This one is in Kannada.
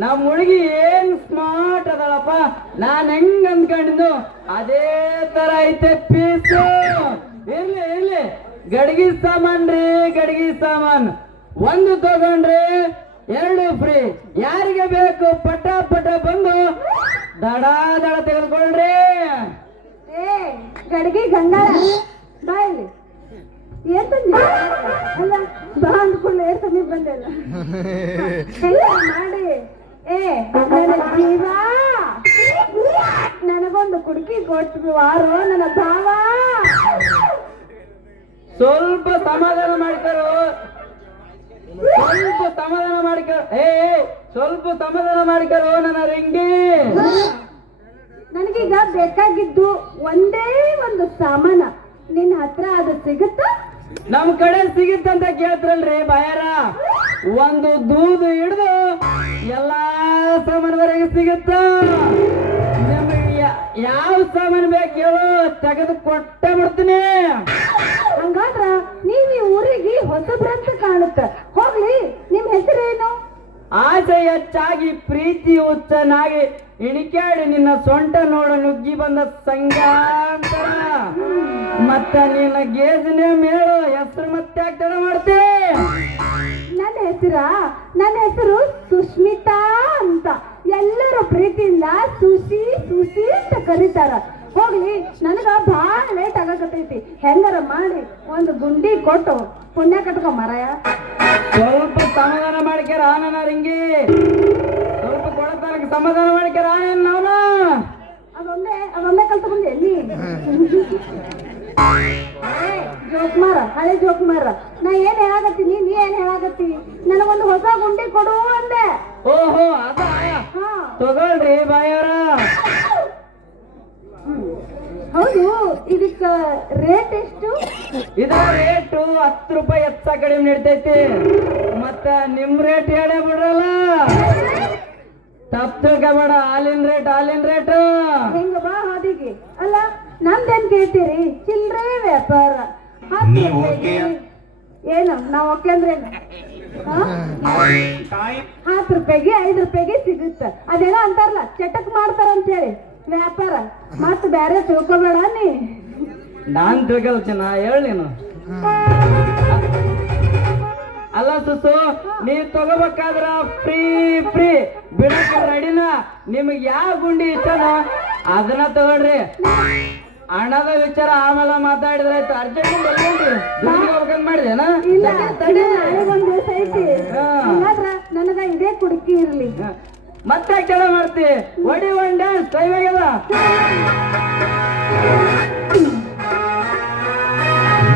ನಮ್ಮ ಹುಡುಗಿ ಏನ್ ಸ್ಮಾರ್ಟ್ ಅದಳಪ್ಪ? ನಾನ್ ಹೆಂಗ್ ಅಂದ್ಕೊಂಡಿದ್ದು ಅದೇ ತರ ಐತೆ ಪೀಸು. ಇರ್ಲಿ ಇರ್ಲಿ. ಗಡಿಗೆ ಸಾಮಾನ್ ರೀ ಗಡಿಗೆ ಸಾಮಾನ್. ಒಂದು ತಗೊಂಡ್ರಿ ಎರಡು ಫ್ರೀ ಯಾರಿಗೆ ಬೇಕು? ಪಟ್ಟ ಪಟ್ಟ ಬಂದು ದಡ ದಡ ತೆಗೆದುಕೊಳ್ರಿ. ಏ ಗಡಿಗೆ ಗಂಗಾಳ ಬಾ ಇಲ್ಲಿ. ಏನ್ ತಂದಿ? ಅಲ್ಲ ಬಾ ಅಂದ್ಕೊಂಡು ಏನ್ ಮಾಡಿ. ನನ್ನ ಜೀವ. ನನಗೊಂದು ಕುಡುಕಿ ಕೊಟ್ಟು ವಾರೋ ನನ್ನ ಭಾವ. ಸ್ವಲ್ಪ ಸಮಾಧಾನ ಮಾಡ್ಕರು. ಸ್ವಲ್ಪ ಸಮಾಧಾನ ಮಾಡ್ಕರು. ಏ, ಸ್ವಲ್ಪ ಸಮಾಧಾನ ಮಾಡ್ಕರು ನನ್ನ ರಿಂಗಿ. ನನಗೀಗ ಬೇಕಾಗಿದ್ದು ಒಂದೇ ಒಂದು ಸಾಮಾನ. ನಿನ್ನ ಹತ್ರ ಅದು ಸಿಗುತ್ತಾ? ನಮ್ ಕಡೆ ಸಿಗುತ್ತಂತ ಕೇಳ್ತ್ರಲ್ರಿ ಬಾಯಾರ. ಒಂದು ದೂದು ಹಿಡ್ದು ಎಲ್ಲಾ ಯಾವ ಸಾಮಾನು ಬೇಕು ಹೇಳು ತೆಗೆದು ಕೊಟ್ಟೆ ಬಿಡ್ತೀನಿ ಹಂಗಾದ್ರ ನೀವ್ ಈ ಊರಿಗೆ ಹೊಸಬ್ರಂತ ಕಾಣುತ್ತ. ಹೋಗ್ಲಿ ನಿಮ್ ಹೆಸರೇನು? ಆಸೆ ಹೆಚ್ಚಾಗಿ ಪ್ರೀತಿ ಹುಚ್ಚನಾಗಿ ಇಣಿಕ್ಯಾಡಿ ನಿನ್ನ ಸೊಂಟ ನೋಡ ನುಗ್ಗಿ ಬಂದ ಸಂಗಾಂತರ ಮತ್ತ ನಿನ್ನ ಗೇಜ್ನೇ ಮೇಳು ಹೆಸರು ಮತ್ತೆ ಆಗ್ತಾರ ಮಾಡ್ತೇ. ನನ್ನ ಹೆಸರ ನನ್ನ ಹೆಸರು ಸುಷ್ಮಿತಾ ಅಂತ. ಎಲ್ಲರೂ ಪ್ರೀತಿಯಿಂದ ಸುಶಿ ಸುಶಿ ಅಂತ ಕರೀತಾರ ಹೋಗ್ಲಿ ನನಗ ಭಾಳ ಲೇಟ್ ಆಗಕತ್ತೈತಿ. ಹೆಂಗಾರ ಮಾಡಿ ಒಂದು ಗುಂಡಿ ಕೊಟ್ಟು ಪುಣ್ಯ ಕಟ್ಕೊ ಮರಯ. ಸ್ವಲ್ಪ ಸಮಾಧಾನ ಮಾಡ್ಕ್ಯಾರ ಆನನ ರಿಂಗಿ. ಸ್ವಲ್ಪ ಕೊಡತಾರ ಸಮಾಧಾನ ಮಾಡ್ಕ್ಯಾರ ನಾನು ಅದೊಂದೇ ಅದೊಂದೇ ಕಲ್ತು ಬಂದೆ ನೀ. ಜೋಕ್ಮಾರ ಹಳೆ ಜೋಕ್ಮಾರ ನಾ ಏನ್ ಹೇಳಾಕತ್ತೀನಿ ನೀ ಏನ್ ಹೇಳಾಗತ್ತಿ ನನಗೊಂದು ಹೊಸ ಗುಂಡಿ ಕೊಡು ಅಂದೆ. ಓಹೋ ಅದ ತಗೊಳ್ರಿ ಬಾಯವ್ರ ರೇಟ್ ಎಷ್ಟು? ಇದು ರೇಟು ಹತ್ತು ರೂಪಾಯಿ ಹೆಚ್ಚ ಕಡಿಮೆ ನಡಿತೈತಿ. ಮತ್ತ ನಿಮ್ ರೇಟ್ ಹೇಳ ಬಿಡ್ರಲ್ಲ. ತಪ್ಪು ತಿಳ್ಕೊಬೇಡ ಹಾಲಿನ ರೇಟ್ ಹಾಲಿನ ರೇಟ್. ಹೆಂಗ ಬಾ ಹಾದಿಗೆ. ಅಲ್ಲ ನಮ್ದೇನ್ ಕೇಳ್ತೀರಿ? ಚಿಲ್ಲರೆ ವ್ಯಾಪಾರ. ಹತ್ತು ನೀವು ರೂಪಾಯಿಗೆ- ಓಕೆ? ಏನು? ನಾವ್ ಓಕೆ ಅಂದ್ರೆ ಏನು? ಹಾ? ಹತ್ತು ರೂಪಾಯಿಗೆ ಐದು ರೂಪಾಯಿಗೆ ಸಿಗುತ್ತ. ಅದೇನೋ ಅಂತಾರಲ್ಲ ಚಟಕ್ ಮಾಡ್ತಾರ ಅಂತ ಹೇಳಿ ವ್ಯಾಪಾರ. ಮತ್ ಬ್ಯಾರೆ ತಿಳ್ಕೊಬೇಡ ನೀ. ನಾನ್ ತಿಳ್ಕಲ್ಲ ಚೆನ್ನ ಹೇಳ ನೀನು. ಅಲ್ಲ ಸುಸು ನೀ ತಗೋಬೇಕಾದ್ರ ಫ್ರೀ ಫ್ರೀ. ಬಿಡಕ್ಕೆ ರೆಡಿನ ನಿಮ್ಗೆ ಯಾವ ಗುಂಡಿ ಇಷ್ಟನ ಅದನ್ನ ತಗೊಳ್ರಿ. ಹಣದ ವಿಚಾರ ಆಮೇಲೆ ಮಾತಾಡಿದ್ರೆ ಆಯ್ತು. ಅರ್ಜೆಂಟ್ ಹೋಗ್ಬೇಕಂತ ಮಾಡಿದೇನ ನನಗ ಇದೇ ಕುಡುಕಿ ಇರ್ಲಿ. ಮತ್ತೆ ಕೆಳ ಮಾಡ್ತಿ? ಒಡಿ ಒನ್ ಡ್ಯಾನ್ಸ್